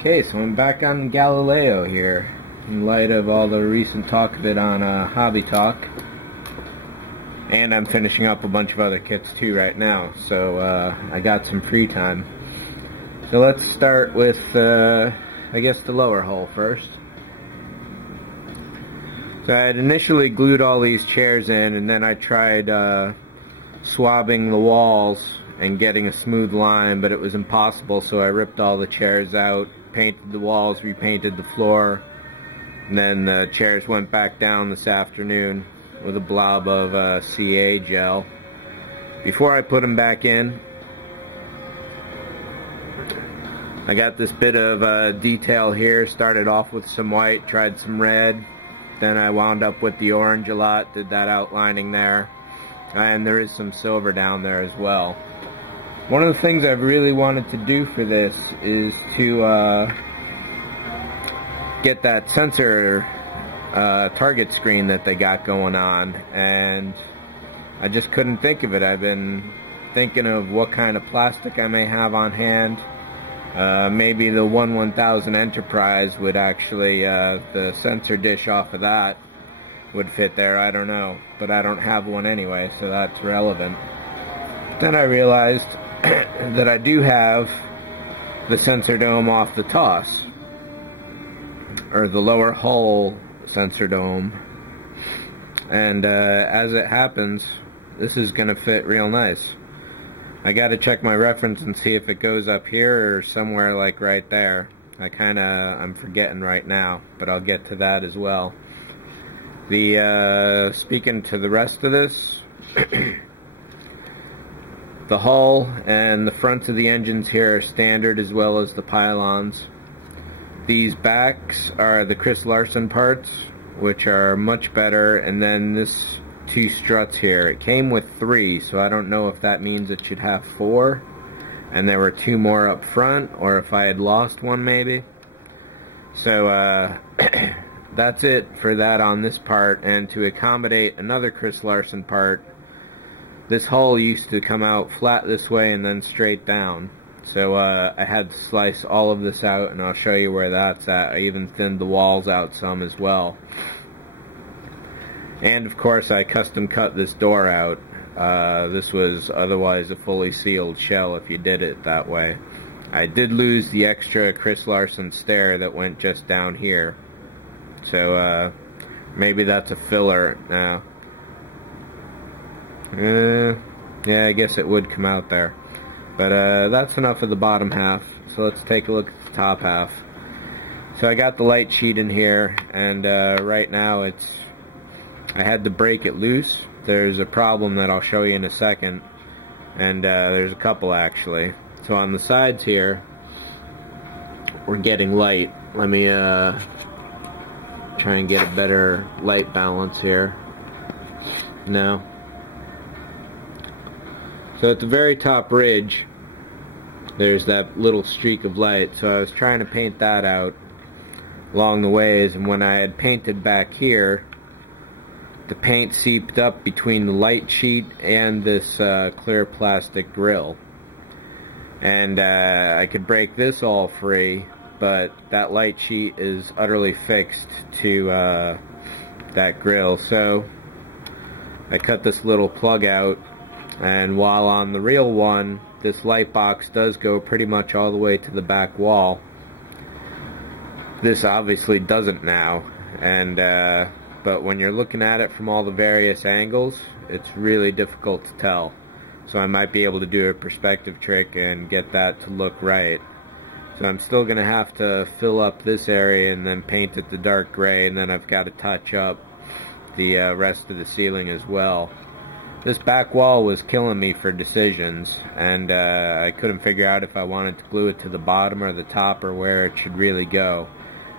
Okay, so I'm back on Galileo here, in light of all the recent talk of it on Hobby Talk. And I'm finishing up a bunch of other kits too right now, so I got some free time. So let's start with, I guess, the lower hull first. So I had initially glued all these chairs in, and then I tried swabbing the walls and getting a smooth line, but it was impossible, so I ripped all the chairs out, painted the walls, repainted the floor, and then the chairs went back down this afternoon with a blob of CA gel. Before I put them back in, I got this bit of detail here. Started off with some white, tried some red, then I wound up with the orange a lot, did that outlining there, and there is some silver down there as well. One of the things I've really wanted to do for this is to get that sensor target screen that they got going on, and I just couldn't think of it. I've been thinking of what kind of plastic I may have on hand. Maybe the 1000 Enterprise would actually, the sensor dish off of that would fit there, I don't know. But I don't have one anyway, so that's relevant. Then I realized that I do have the sensor dome off the TOS, or the lower hull sensor dome, and as it happens, this is gonna fit real nice. I gotta check my reference and see if it goes up here or somewhere like right there. I'm forgetting right now, but I'll get to that as well. Speaking to the rest of this, the hull and the fronts of the engines here are standard, as well as the pylons. These backs are the Chris Larson parts, which are much better, and then this two struts here. It came with 3, so I don't know if that means it should have 4, and there were 2 more up front, or if I had lost one maybe. So that's it for that on this part. And to accommodate another Chris Larson part, this hull used to come out flat this way and then straight down. So I had to slice all of this out, and I'll show you where that's at. I even thinned the walls out some as well. And of course I custom cut this door out. This was otherwise a fully sealed shell if you did it that way. I did lose the extra Chris Larson stair that went just down here. So maybe that's a filler now. Yeah, I guess it would come out there. But that's enough of the bottom half, so let's take a look at the top half. So I got the light sheet in here, and right now I had to break it loose. There's a problem that I'll show you in a second, and there's a couple actually. So on the sides here, we're getting light. Let me try and get a better light balance here. No. So at the very top ridge, there's that little streak of light. So I was trying to paint that out along the ways, and when I had painted back here, the paint seeped up between the light sheet and this clear plastic grill. And I could break this all free, but that light sheet is utterly fixed to that grill. So I cut this little plug out, and while on the real one, this light box does go pretty much all the way to the back wall, this obviously doesn't now. And but when you're looking at it from all the various angles, it's really difficult to tell. So I might be able to do a perspective trick and get that to look right. So I'm still going to have to fill up this area and then paint it the dark gray, and then I've got to touch up the rest of the ceiling as well. This back wall was killing me for decisions, and I couldn't figure out if I wanted to glue it to the bottom or the top, or where it should really go.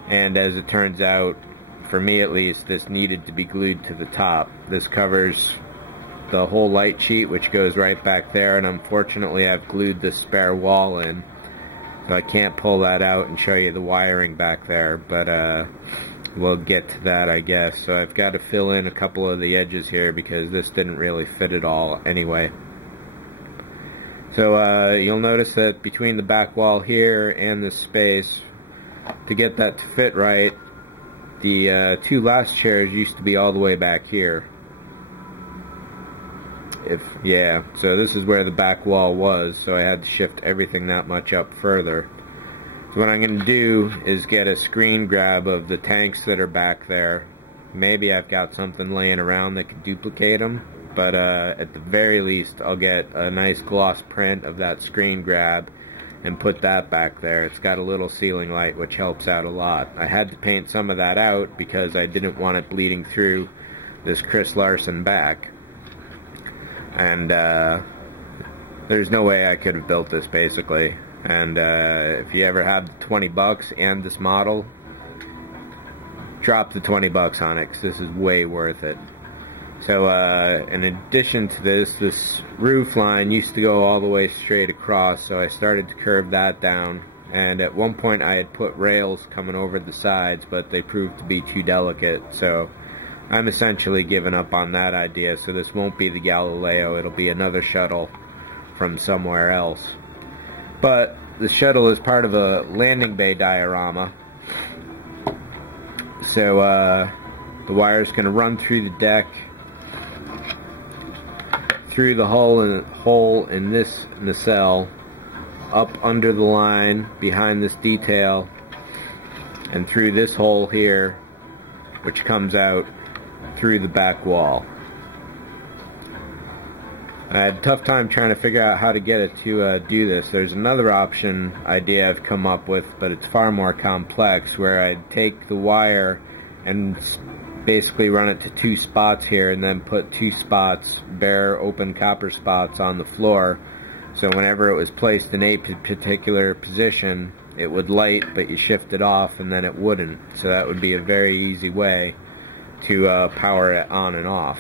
And as it turns out, for me at least, this needed to be glued to the top. This covers the whole light sheet, which goes right back there, and unfortunately I've glued this spare wall in, so I can't pull that out and show you the wiring back there, but we'll get to that, I guess. So I've got to fill in a couple of the edges here because this didn't really fit at all anyway. So you'll notice that between the back wall here and this space, to get that to fit right, the two last chairs used to be all the way back here. So this is where the back wall was, so I had to shift everything that much up further. So what I'm going to do is get a screen grab of the tanks that are back there. Maybe I've got something laying around that could duplicate them, but at the very least I'll get a nice gloss print of that screen grab and put that back there. It's got a little ceiling light, which helps out a lot. I had to paint some of that out because I didn't want it bleeding through this Chris Larson back. And there's no way I could have built this, basically. And if you ever have the 20 bucks and this model, drop the 20 bucks on it, because this is way worth it. So in addition to this roof line used to go all the way straight across, so I started to curve that down. And at one point I had put rails coming over the sides, but they proved to be too delicate, so I'm essentially giving up on that idea. So this won't be the Galileo, it'll be another shuttle from somewhere else. But the shuttle is part of a landing bay diorama. So the wire's going to run through the deck, through the hole in this nacelle, up under the line, behind this detail, and through this hole here, which comes out through the back wall. I had a tough time trying to figure out how to get it to do this. There's another idea I've come up with, but it's far more complex, where I'd take the wire and basically run it to two spots here, and then put two spots, bare open copper spots, on the floor, so whenever it was placed in a particular position it would light, but you shift it off and then it wouldn't. So that would be a very easy way to power it on and off.